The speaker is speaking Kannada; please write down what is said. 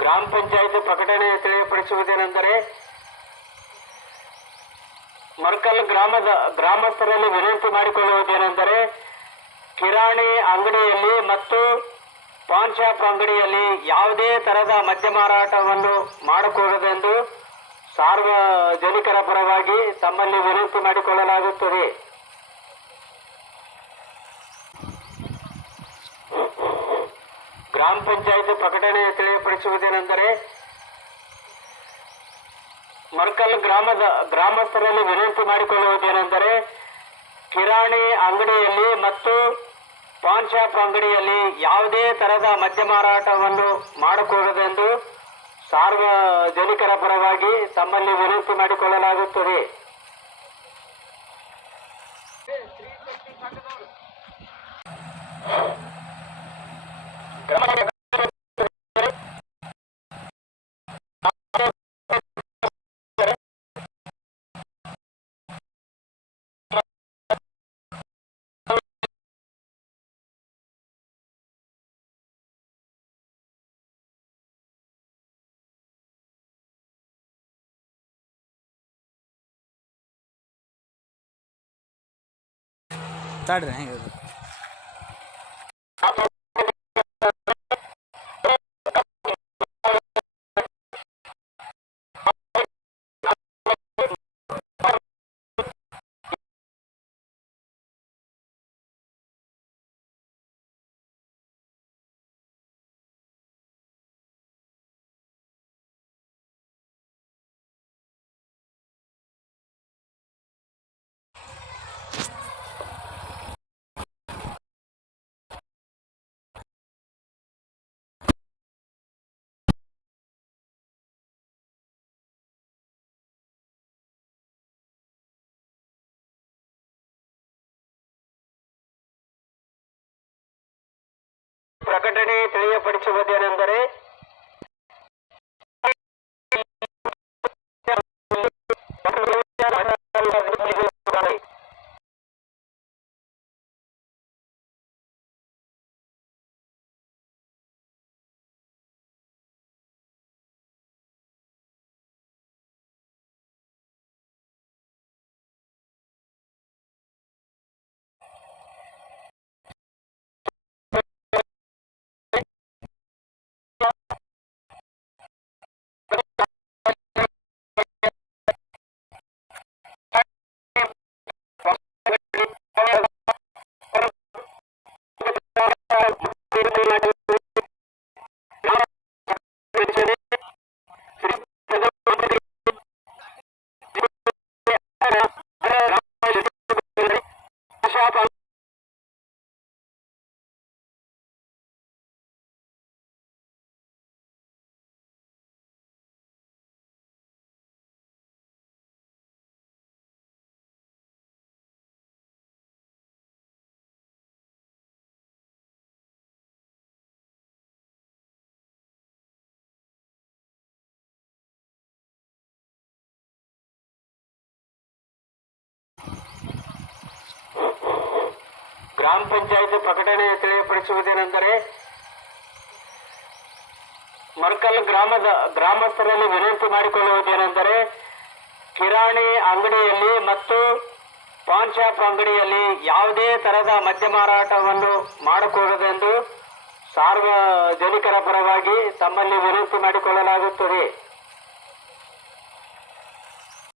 ಗ್ರಾಮ ಪಂಚಾಯತ್ ಪ್ರಕಟಣೆ ತಿಳಿಯಪಡಿಸುವುದೇನೆಂದರೆ ಮರ್ಕಲ್ ಗ್ರಾಮದ ಗ್ರಾಮಸ್ಥರಲ್ಲಿ ವಿನಂತಿ ಮಾಡಿಕೊಳ್ಳುವುದೇನೆಂದರೆ, ಕಿರಾಣಿ ಅಂಗಡಿಯಲ್ಲಿ ಮತ್ತು ಪಾನ್ ಶಾಪ್ ಅಂಗಡಿಯಲ್ಲಿ ಯಾವುದೇ ತರಹದ ಮದ್ಯ ಮಾರಾಟವನ್ನು ಮಾಡಕೂಡದೆಂದು ಸಾರ್ವಜನಿಕರ ಪರವಾಗಿ ತಮ್ಮಲ್ಲಿ ವಿನಂತಿ ಮಾಡಿಕೊಳ್ಳಲಾಗುತ್ತದೆ. ಗ್ರಾಮ ಪಂಚಾಯತ್ ಪ್ರಕಟಣೆ ತಿಳಿಯಪಡಿಸುವುದೇನೆಂದರೆ, ಮರ್ಕಲ್ ಗ್ರಾಮದ ಗ್ರಾಮಸ್ಥರಲ್ಲಿ ವಿನಂತಿ ಮಾಡಿಕೊಳ್ಳುವುದೇನೆಂದರೆ, ಕಿರಾಣಿ ಅಂಗಡಿಯಲ್ಲಿ ಮತ್ತು ಪಾನ್ ಶಾಪ್ ಅಂಗಡಿಯಲ್ಲಿ ಯಾವುದೇ ತರಹದ ಮದ್ಯ ಮಾರಾಟವನ್ನು ಮಾಡಕೂಡದೆಂದು ಸಾರ್ವಜನಿಕರ ಪರವಾಗಿ ತಮ್ಮಲ್ಲಿ ವಿನಂತಿ ಮಾಡಿಕೊಳ್ಳಲಾಗುತ್ತದೆ. தாடுறேன் ಪ್ರಕಟಣೆ ತಿಳಿಯಪಡಿಸುವುದೇನೆಂದರೆ ಗ್ರಾಮ ಪಂಚಾಯತ್ ಪ್ರಕಟಣೆ ತಿಳಿಯಪಡಿಸುವುದೇನೆಂದರೆ, ಮರ್ಕಲ್ ಗ್ರಾಮದ ಗ್ರಾಮಸ್ಥರಲ್ಲಿ ವಿನಂತಿ ಮಾಡಿಕೊಳ್ಳುವುದೇನೆಂದರೆ, ಕಿರಾಣಿ ಅಂಗಡಿಯಲ್ಲಿ ಮತ್ತು ಪಾನ್ ಶಾಪ್ ಅಂಗಡಿಯಲ್ಲಿ ಯಾವುದೇ ತರಹದ ಮದ್ಯ ಮಾರಾಟವನ್ನು ಮಾಡಕೂಡದೆಂದು ಸಾರ್ವಜನಿಕರ ಪರವಾಗಿ ತಮ್ಮಲ್ಲಿ ವಿನಂತಿ ಮಾಡಿಕೊಳ್ಳಲಾಗುತ್ತದೆ.